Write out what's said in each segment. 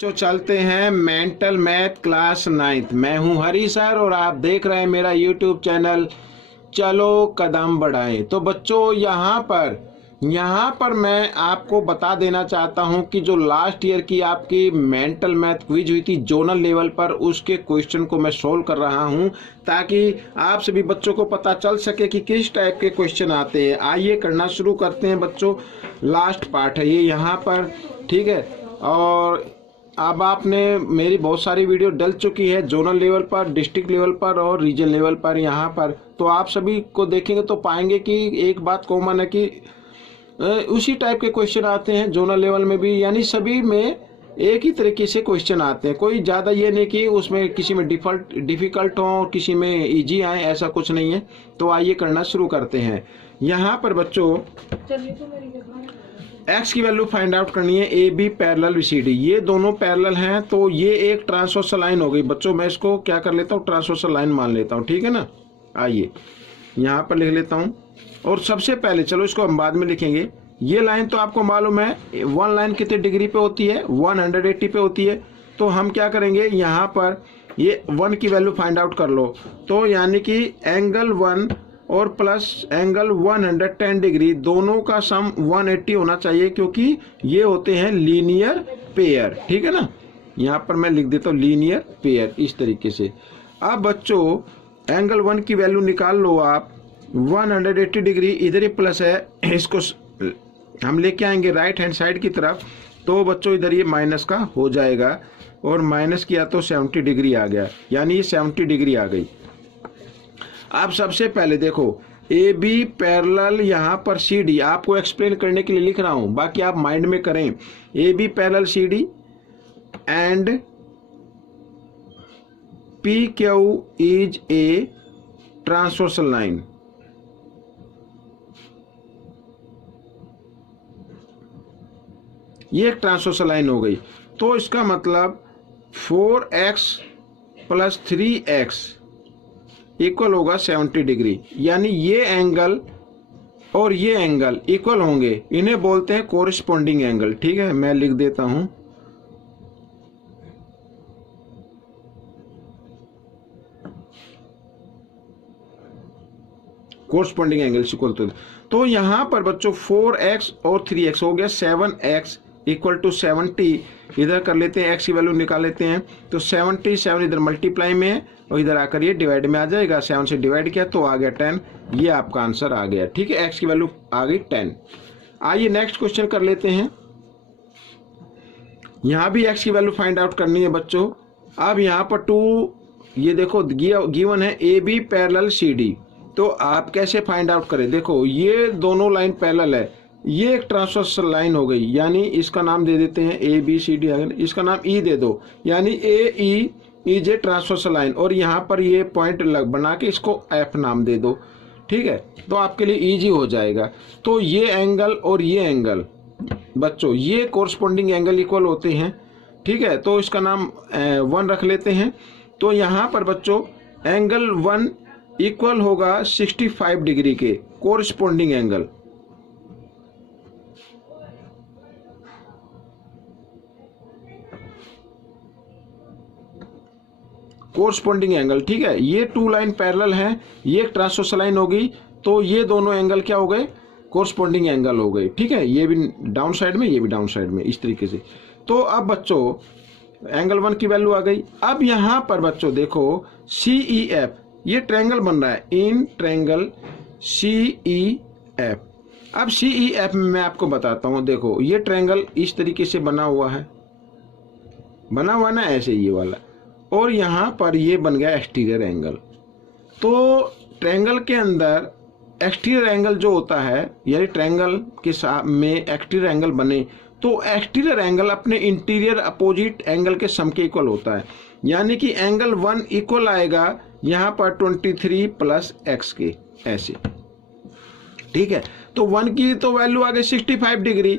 तो चलते हैं मेंटल मैथ क्लास 9th। मैं हूं हरी सर और आप देख रहे हैं मेरा यूट्यूब चैनल चलो कदम बढ़ाएं। तो बच्चों यहाँ पर मैं आपको बता देना चाहता हूं कि जो लास्ट ईयर की आपकी मेंटल मैथ क्विज हुई थी जोनल लेवल पर, उसके क्वेश्चन को मैं सोल्व कर रहा हूं ताकि आप सभी बच्चों को पता चल सके कि किस टाइप के क्वेश्चन आते हैं। आइए करना शुरू करते हैं बच्चों। लास्ट पार्ट है ये यहाँ पर, ठीक है। और अब आपने मेरी बहुत सारी वीडियो डल चुकी है जोनल लेवल पर, डिस्ट्रिक्ट लेवल पर और रीजन लेवल पर। यहाँ पर तो आप सभी को देखेंगे तो पाएंगे कि एक बात कॉमन है कि उसी टाइप के क्वेश्चन आते हैं जोनल लेवल में भी, यानी सभी में एक ही तरीके से क्वेश्चन आते हैं। कोई ज़्यादा ये नहीं कि उसमें किसी में डिफ़िकल्ट हो किसी में इजी आए, ऐसा कुछ नहीं है। तो आइए करना शुरू करते हैं। यहाँ पर बच्चों एक्स की वैल्यू फाइंड आउट करनी है। A B parallel B C D, ये दोनों पैरेलल हैं तो ये एक ट्रांसवर्सल लाइन हो गई। बच्चों मैं इसको क्या कर लेता हूँ, ट्रांसवर्सल लाइन मान लेता हूँ, ठीक है ना। आइए यहाँ पर लिख लेता हूँ। और सबसे पहले चलो इसको हम बाद में लिखेंगे। ये लाइन तो आपको मालूम है वन लाइन कितने डिग्री पे होती है, 180 पे होती है। तो हम क्या करेंगे, यहाँ पर ये 1 की वैल्यू फाइंड आउट कर लो। तो यानी कि एंगल 1 और प्लस एंगल 110 डिग्री दोनों का सम 180 होना चाहिए, क्योंकि ये होते हैं लीनियर पेयर, ठीक है ना। यहाँ पर मैं लिख देता हूँ लीनियर पेयर इस तरीके से। अब बच्चों एंगल 1 की वैल्यू निकाल लो आप, 180 डिग्री, इधर ही प्लस है, इसको हम लेके आएंगे राइट हैंड साइड की तरफ। तो बच्चों इधर ये माइनस का हो जाएगा और माइनस किया तो 70 डिग्री आ गया, यानी ये 70 डिग्री आ गई। अब सबसे पहले देखो ए बी पैरेलल, यहाँ पर सी डी आपको एक्सप्लेन करने के लिए लिख रहा हूं, बाकी आप माइंड में करें। A B parallel C D and P Q is a transversal line. ये एक ट्रांसवर्सल लाइन हो गई। तो इसका मतलब 4x प्लस 3x इक्वल होगा 70 डिग्री, यानी ये एंगल और ये एंगल इक्वल होंगे। इन्हें बोलते हैं कोरिस्पोंडिंग एंगल, ठीक है। मैं लिख देता हूं कोरिस्पोंडिंग एंगल इक्वल तो यहां पर बच्चों 4x और 3x हो गया 7x इक्वल टू 70। इधर कर लेते हैं, x की वैल्यू निकाल लेते हैं। तो 77 इधर मल्टीप्लाई में है और इधर आकर ये डिवाइड में आ जाएगा। 7 से डिवाइड किया तो आ गया 10। ये आपका आंसर आ गया, ठीक है। x की वैल्यू आ गई 10। आइए नेक्स्ट क्वेश्चन कर लेते हैं। यहाँ भी x की वैल्यू फाइंड आउट करनी है बच्चों। अब यहाँ पर 2, ये देखो गिवन है A B parallel C D. तो आप कैसे फाइंड आउट करें, देखो ये दोनों लाइन पैरेलल है, ये एक ट्रांसवर्सल लाइन हो गई, यानी इसका नाम दे देते हैं ए बी सी डी, इसका नाम ई दे दो, यानी A E is a transversal line. और यहाँ पर ये पॉइंट बना के इसको एफ नाम दे दो, ठीक है। तो आपके लिए इजी हो जाएगा। तो ये एंगल और ये एंगल बच्चों ये कोरस्पोंडिंग एंगल इक्वल होते हैं, ठीक है। तो इसका नाम 1 रख लेते हैं। तो यहाँ पर बच्चों एंगल 1 इक्वल होगा 65 डिग्री के कोरस्पोंडिंग एंगल। कोरस्पोंडिंग एंगल, ठीक है। ये 2 लाइन पैरेलल हैं, ये एक ट्रांसवर्सल लाइन होगी, तो ये दोनों एंगल क्या हो गए, कोरस्पोंडिंग एंगल हो गए, ठीक है। ये भी डाउन साइड में, ये भी डाउन साइड में, इस तरीके से। तो अब बच्चों एंगल 1 की वैल्यू आ गई। अब यहाँ पर बच्चों देखो सी ई एफ, ये ट्रायंगल बन रहा है, in triangle C E F. अब सी ई एफ में मैं आपको बताता हूँ, देखो ये ट्रायंगल इस तरीके से बना हुआ ना, ऐसे ये वाला, और यहाँ पर ये बन गया एक्सटीरियर एंगल। तो ट्रायंगल के अंदर एक्सटीरियर एंगल जो होता है, यानी ट्रायंगल के साथ में एक्सटीरियर एंगल बने तो एक्सटीरियर एंगल अपने इंटीरियर अपोजिट एंगल के सम के इक्वल होता है, यानी कि एंगल 1 इक्वल आएगा यहाँ पर 23 प्लस x के, ऐसे, ठीक है। तो 1 की तो वैल्यू आ गई 65 डिग्री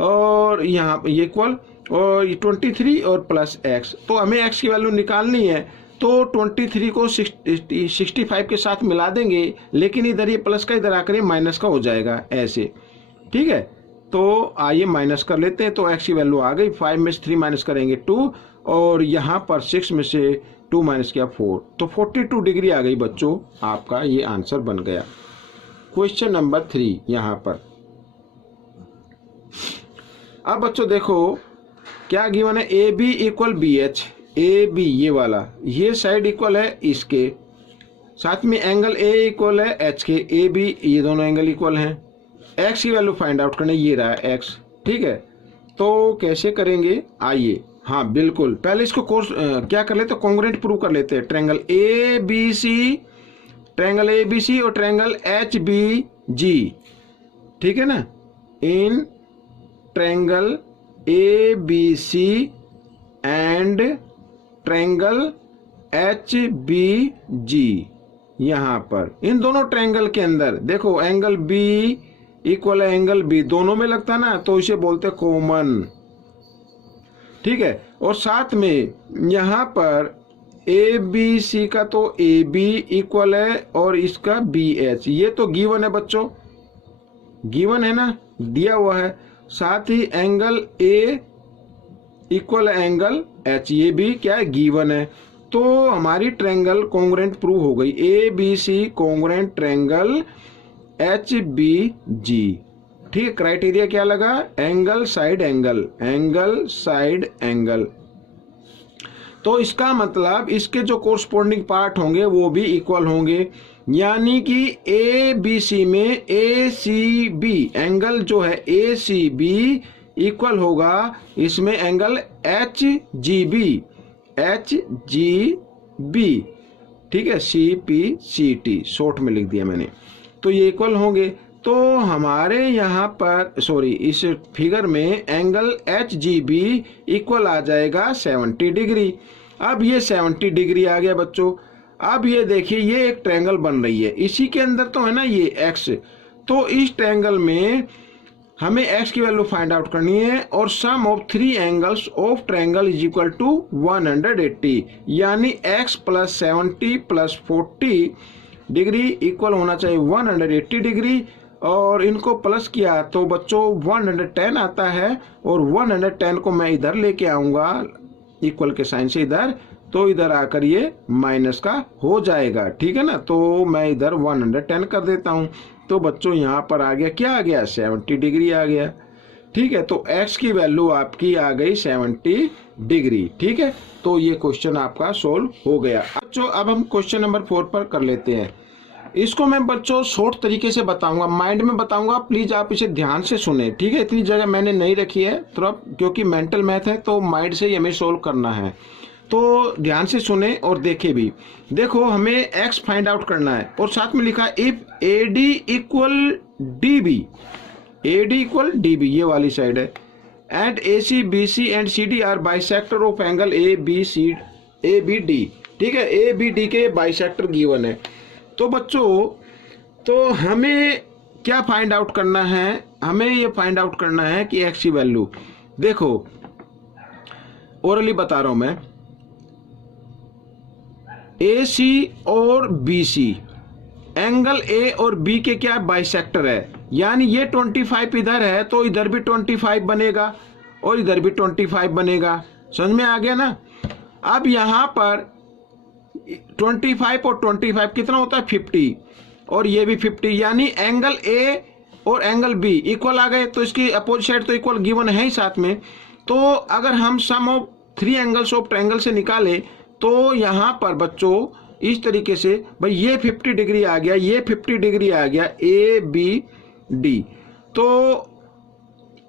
और यहाँ ये इक्वल और 23 और प्लस x। तो हमें x की वैल्यू निकालनी है, तो 23 को 65 के साथ मिला देंगे, लेकिन इधर ये प्लस का इधर आकर माइनस का हो जाएगा, ऐसे, ठीक है। तो आइए माइनस कर लेते हैं। तो एक्स की वैल्यू आ गई, 5 में से 3 माइनस करेंगे 2, और यहाँ पर 6 में से 2 माइनस किया 4, तो 42 डिग्री आ गई बच्चों, आपका ये आंसर बन गया। क्वेश्चन नंबर 3 यहाँ पर। अब बच्चों देखो क्या गिवन है, A B equal B H, A B ये वाला, ये साइड इक्वल है इसके, साथ में एंगल ए इक्वल है एच के, ए बी ये दोनों एंगल इक्वल हैं। एक्स की वैल्यू फाइंड आउट करने, ये रहा एक्स, ठीक है। तो कैसे करेंगे, आइए, हाँ बिल्कुल, पहले इसको कोर्स क्या कर लेते हैं, कॉन्ग्रुएंट प्रूव कर लेते हैं। Triangle A B C, triangle A B C और ट्रायंगल एच बी जी, ठीक है ना। In triangle A B C and triangle H B G, यहां पर इन दोनों ट्रायंगल के अंदर देखो एंगल बी इक्वल है एंगल बी, दोनों में लगता है ना, तो इसे बोलते कॉमन, ठीक है। और साथ में यहां पर ए बी सी का तो ए बी इक्वल है और इसका बी एच, ये तो गिवन है बच्चों, गिवन है ना, दिया हुआ है। साथ ही एंगल ए इक्वल है एंगल एच, ये भी क्या है, गिवन है। तो हमारी ट्रायंगल कॉन्ग्रुएंट प्रूव हो गई, A B C congruent triangle H B G, ठीक है। क्राइटेरिया क्या लगा, angle side angle, angle side angle. तो इसका मतलब इसके जो कोरस्पोंडिंग पार्ट होंगे वो भी इक्वल होंगे, यानी कि ए बी सी में ए सी बी एंगल जो है ए सी बी इक्वल होगा इसमें angle H G B, H G B, ठीक है, C P C T short में लिख दिया मैंने, तो ये इक्वल होंगे। तो हमारे यहाँ पर सॉरी इस फिगर में angle H G B equal आ जाएगा 70 डिग्री। अब ये 70 डिग्री आ गया बच्चों। अब ये देखिए ये एक ट्रायंगल बन रही है, इसी के अंदर तो है ना ये एक्स, तो इस ट्रायंगल में हमें एक्स की वैल्यू फाइंड आउट करनी है, और sum of 3 angles of triangle is equal to 180, यानी X plus 70 plus 40 degree equal होना चाहिए 180 डिग्री, और इनको प्लस किया तो बच्चों 110 आता है, और 110 को मैं इधर लेके आऊंगा इक्वल के साइन से इधर, तो इधर आकर ये माइनस का हो जाएगा, ठीक है ना। तो मैं इधर 110 कर देता हूं, तो बच्चों यहाँ पर आ गया, क्या आ गया, 70 डिग्री आ गया, ठीक है। तो x की वैल्यू आपकी आ गई 70 डिग्री, ठीक है। तो ये क्वेश्चन आपका सोल्व हो गया। बच्चों अब हम क्वेश्चन नंबर 4 पर कर लेते हैं। इसको मैं बच्चों शॉर्ट तरीके से बताऊंगा, माइंड में बताऊंगा, प्लीज आप इसे ध्यान से सुने, ठीक है। इतनी जगह मैंने नहीं रखी है तो क्योंकि मेंटल मैथ है तो माइंड से ही हमें सोल्व करना है, तो ध्यान से सुने और देखे भी। देखो हमें x फाइंड आउट करना है, और साथ में लिखा है if A D equal D B, A D equal D B ये वाली साइड है, and A C B C and C D are bisector of angle A B C A B D, ठीक है। ए बी डी के bisector given है। तो बच्चों तो हमें क्या फाइंड आउट करना है, हमें ये फाइंड आउट करना है कि x की वैल्यू, देखो ओरली बता रहा हूं मैं, ए सी और बी सी एंगल ए और बी के क्या बाइसेक्टर है, यानी ये 25 इधर है तो इधर भी 25 बनेगा और इधर भी 25 बनेगा, समझ में आ गया ना। अब यहां पर 25 और 25 कितना होता है 50, और ये भी 50, यानी एंगल ए और एंगल बी इक्वल आ गए, तो इसकी अपोजिट साइड तो इक्वल गिवन है ही साथ में। तो अगर हम सम ऑफ 3 एंगल्स ऑफ ट्रायंगल से निकाले तो यहां पर बच्चों इस तरीके से, भाई ये 50 डिग्री आ गया, ये 50 डिग्री आ गया, ए बी डी, तो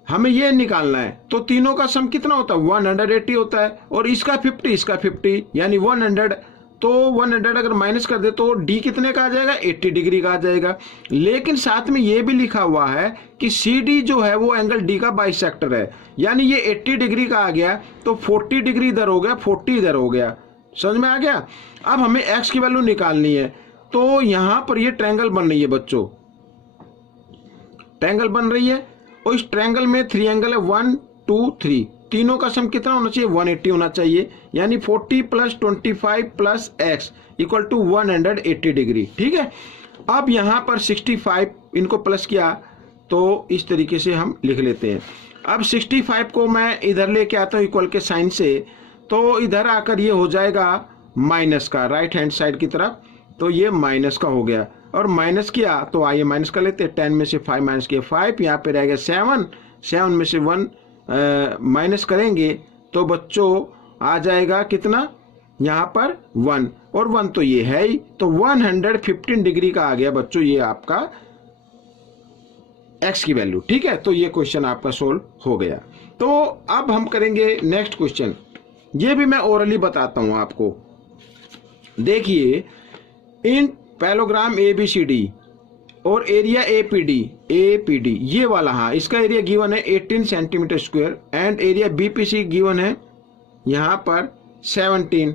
हमें ये निकालना है। तो तीनों का सम कितना होता है 180 होता है, और इसका 50 इसका 50 यानी 100, तो 100 अगर माइनस कर दे तो डी कितने का आ जाएगा 80 डिग्री का आ जाएगा। लेकिन साथ में ये भी लिखा हुआ है कि सी डी जो है वो एंगल डी का बाइसेक्टर है, यानी ये 80 डिग्री का आ गया, तो 40 डिग्री इधर हो गया, 40 इधर हो गया, समझ में आ गया। अब हमें x की वैल्यू निकालनी है, तो यहां पर ये ट्रायंगल बन रही है बच्चों, ट्रायंगल बन रही है, और इस ट्रायंगल में 3 एंगल है 1 2 3, तीनों का सम कितना होना चाहिए 180 होना चाहिए, यानी 40 plus 25 plus x equal to 180 degree, ठीक है। अब यहां पर 65 इनको प्लस किया तो इस तरीके से हम लिख लेते हैं। अब 65 को मैं इधर लेके आता हूँ इक्वल के साइन से, तो इधर आकर ये हो जाएगा माइनस का, राइट हैंड साइड की तरफ, तो ये माइनस का हो गया। और माइनस किया तो आइए माइनस कर लेते हैं। 10 में से 5 माइनस किया 5, यहाँ पे रह गया 7, 7 में से 1 माइनस करेंगे तो बच्चों आ जाएगा कितना, यहाँ पर 1, और 1 तो ये है ही, तो 115 डिग्री का आ गया बच्चों ये आपका x की वैल्यू। ठीक है, तो ये क्वेश्चन आपका सोल्व हो गया। तो अब हम करेंगे नेक्स्ट क्वेश्चन, ये भी मैं ओरली बताता हूं आपको। देखिए इन पैलोग्राम ABCD और एरिया APD ये वाला, हाँ इसका एरिया गिवन है 18 centimetre square and area BPC given है यहाँ पर 17।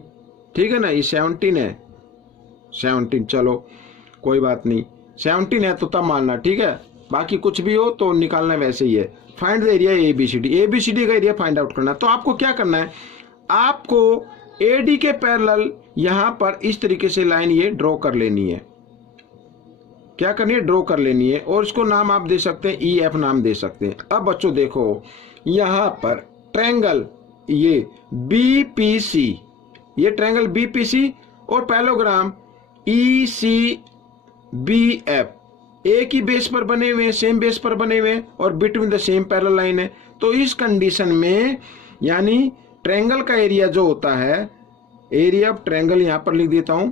ठीक है ना, ये 17 है, 17, चलो कोई बात नहीं, 17 है तो तब मानना, ठीक है, बाकी कुछ भी हो तो निकालना वैसे ही है। फाइंड द एरिया ABCD का एरिया फाइंड आउट करना। तो आपको क्या करना है, आपको AD के पैरेलल यहां पर इस तरीके से लाइन ये ड्रॉ कर लेनी है। क्या करनी है, ड्रॉ कर लेनी है, और इसको नाम आप दे सकते हैं EF नाम दे सकते हैं। अब बच्चों देखो यहां पर ट्रायंगल ये BPC, ये ट्रायंगल BPC और पैलोग्राम ECBF एक ही बेस पर बने हुए हैं, सेम बेस पर बने हुए हैं और between the same parallel line है। तो इस कंडीशन में यानी ट्रायंगल का एरिया जो होता है, एरिया ऑफ ट्रायंगल यहां पर लिख देता हूं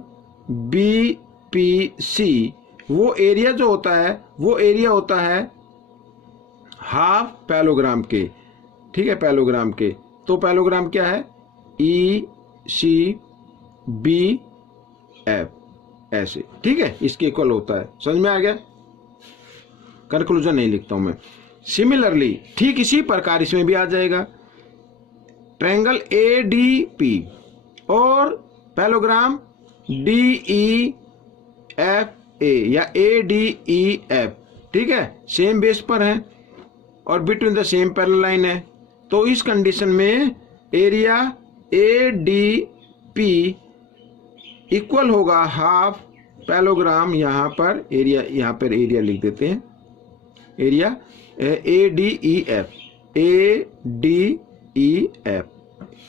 BPC, वो एरिया जो होता है वो एरिया होता है हाफ पैलोग्राम के। ठीक है, पैलोग्राम के, तो पैलोग्राम क्या है ECBF ऐसे। ठीक है, इसके इक्वल होता है, समझ में आ गया। कंक्लूजन नहीं लिखता हूं मैं। सिमिलरली ठीक इसी प्रकार इसमें भी आ जाएगा, ट्रायंगल ADP और पैलोग्राम DEFA या ADEF, ठीक है, सेम बेस पर है और between the same parallel line है। तो इस कंडीशन में एरिया ADP इक्वल होगा हाफ पैलोग्राम, यहां पर एरिया, यहां पर एरिया लिख देते हैं, एरिया ADEF,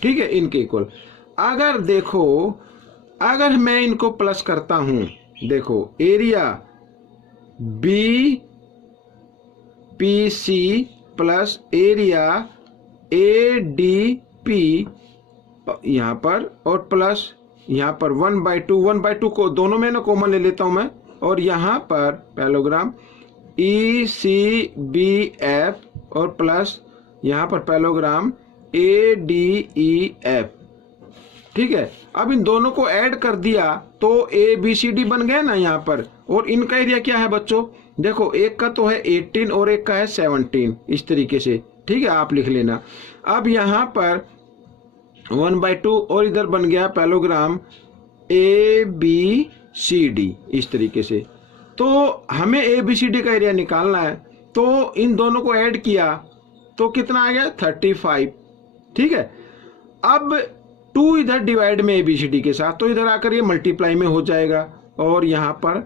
ठीक है, इनके इक्वल। अगर देखो, अगर मैं इनको प्लस करता हूं, देखो area BPC plus area ADP यहां पर, और प्लस यहां पर 1/2 को दोनों में ना कॉमन ले लेता हूं मैं, और यहां पर पैलोग्राम ECBF और प्लस यहां पर पैलोग्राम ADEF। ठीक है, अब इन दोनों को ऐड कर दिया तो ABCD बन गया ना यहाँ पर। और इनका एरिया क्या है बच्चों, देखो एक का तो है 18 और एक का है 17, इस तरीके से। ठीक है, आप लिख लेना। अब यहाँ पर 1/2 और इधर बन गया पैलोग्राम ABCD, इस तरीके से। तो हमें ABCD का एरिया निकालना है, तो इन दोनों को ऐड किया तो कितना आ गया 35। ठीक है, अब 2 इधर डिवाइड में ABCD के साथ, तो इधर आकर ये मल्टीप्लाई में हो जाएगा और यहाँ पर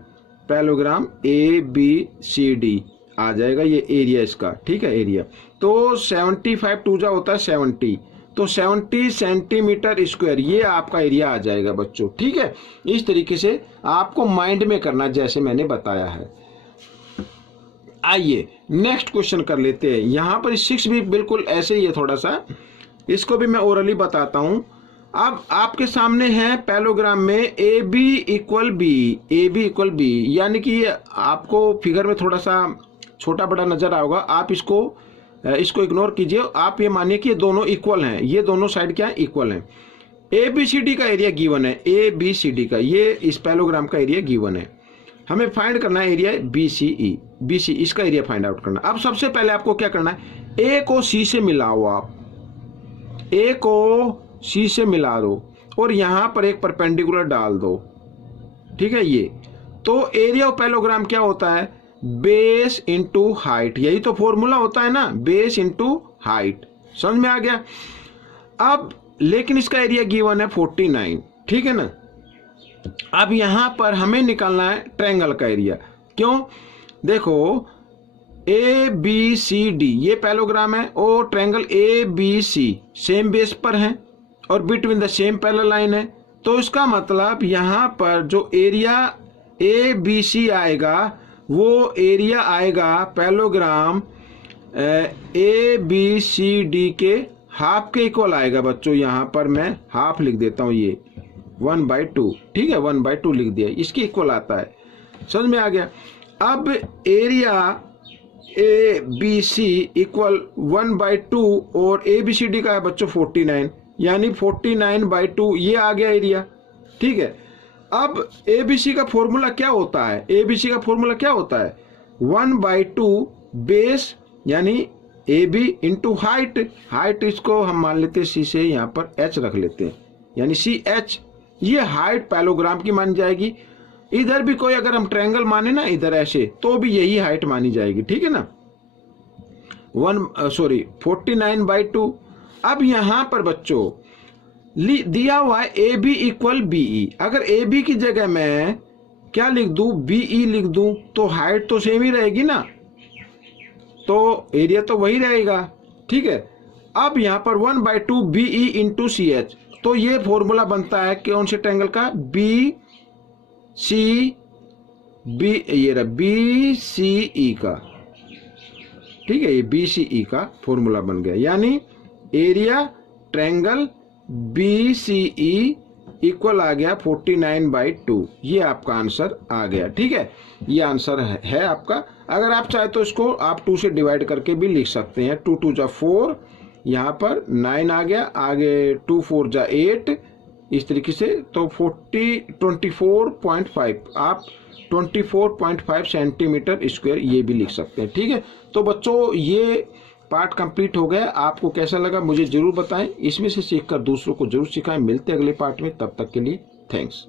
पैलोग्राम ABCD आ जाएगा, ये एरिया इसका। ठीक है, एरिया तो 75 2 जा होता है 70, तो 70 सेंटीमीटर स्क्वायर ये आपका एरिया आ जाएगा बच्चों। ठीक है, इस तरीके से आपको माइंड में करना जैसे मैंने बताया है। आइए नेक्स्ट क्वेश्चन कर लेते हैं। यहाँ पर 6 भी बिल्कुल ऐसे ही है, थोड़ा सा इसको भी मैं ओरली बताता हूँ। अब आपके सामने है पैलोग्राम में AB इक्वल B, यानी कि आपको फिगर में थोड़ा सा छोटा बड़ा नजर आएगा, आप इसको इग्नोर कीजिए। आप ये मानिए कि ये दोनों इक्वल हैं, ये दोनों साइड क्या है, इक्वल हैं। ABCD का एरिया गिवन है, ABCD का, ये इस पैलोग्राम का एरिया गिवन है। हमें फाइंड करना है एरिया BC, इसका एरिया फाइंड आउट करना। अब सबसे पहले आपको क्या करना है, A को C से मिलाओ, आप A को C से मिला दो और यहां पर एक परपेंडिकुलर डाल दो। ठीक है, ये तो एरिया ऑफ पैलोग्राम क्या होता है, बेस इंटू हाइट, यही तो फॉर्मूला होता है ना, बेस इंटू हाइट। समझ में आ गया। अब लेकिन इसका एरिया गिवन है 49। ठीक है ना, अब यहां पर हमें निकालना है ट्रायंगल का एरिया। क्यों, देखो ए बी सी डी ये पैरेललोग्राम है और triangle A B C same base पर है और between the same parallel line है। तो इसका मतलब यहाँ पर जो एरिया ए बी सी आएगा वो एरिया आएगा parallelogram A B C D के हाफ के इक्वल आएगा बच्चों। यहाँ पर मैं हाफ लिख देता हूँ, ये 1/2, ठीक है, 1/2 लिख दिया, इसके इक्वल आता है। समझ में आ गया। अब area A B C equal 1/2 और ए बी सी डी का है बच्चों 49, यानी 49/2 ये आ गया एरिया, ठीक है। अब ए बी सी का फॉर्मूला क्या होता है? ए बी सी का फॉर्मूला क्या होता है? 1/2 बेस यानी A B into height. Height इसको हम मान लेते हैं सी से, यहाँ पर एच रख लेते हैं, यानी सी एच, ये हाइट पैरेललोग्राम की मान जाएगी। इधर भी कोई अगर हम ट्रायंगल माने ना इधर ऐसे, तो भी यही हाइट मानी जाएगी, ठीक है ना। 49/2। अब यहां पर बच्चों दिया हुआ है A B equal B E. अगर ए बी की जगह मैं क्या लिख दूं, बी ई लिख दूं, तो हाइट तो सेम ही रहेगी ना, तो एरिया तो वही रहेगा, ठीक है। अब यहां पर 1/2 B E into C H, तो ये फॉर्मूला बनता है कौन से ट्रायंगल का? बी सी बी, ये रहा बी सी ई का, ठीक है, ये बी सी ई का फॉर्मूला बन गया। यानी area triangle B C E equal आ गया 49/2। ये आपका आंसर आ गया, ठीक है, ये आंसर है आपका। अगर आप चाहे तो इसको आप 2 से डिवाइड करके भी लिख सकते हैं। 2 2 जा 4, यहाँ पर 9 आ गया, आगे 2 4 जा 8, इस तरीके से। तो 24.5 आप 24.5 सेंटीमीटर स्क्वायर ये भी लिख सकते हैं, ठीक है। तो बच्चों ये पार्ट कंप्लीट हो गया। आपको कैसा लगा मुझे जरूर बताएं, इसमें से सीखकर दूसरों को जरूर सिखाएं। मिलते हैं अगले पार्ट में, तब तक के लिए थैंक्स।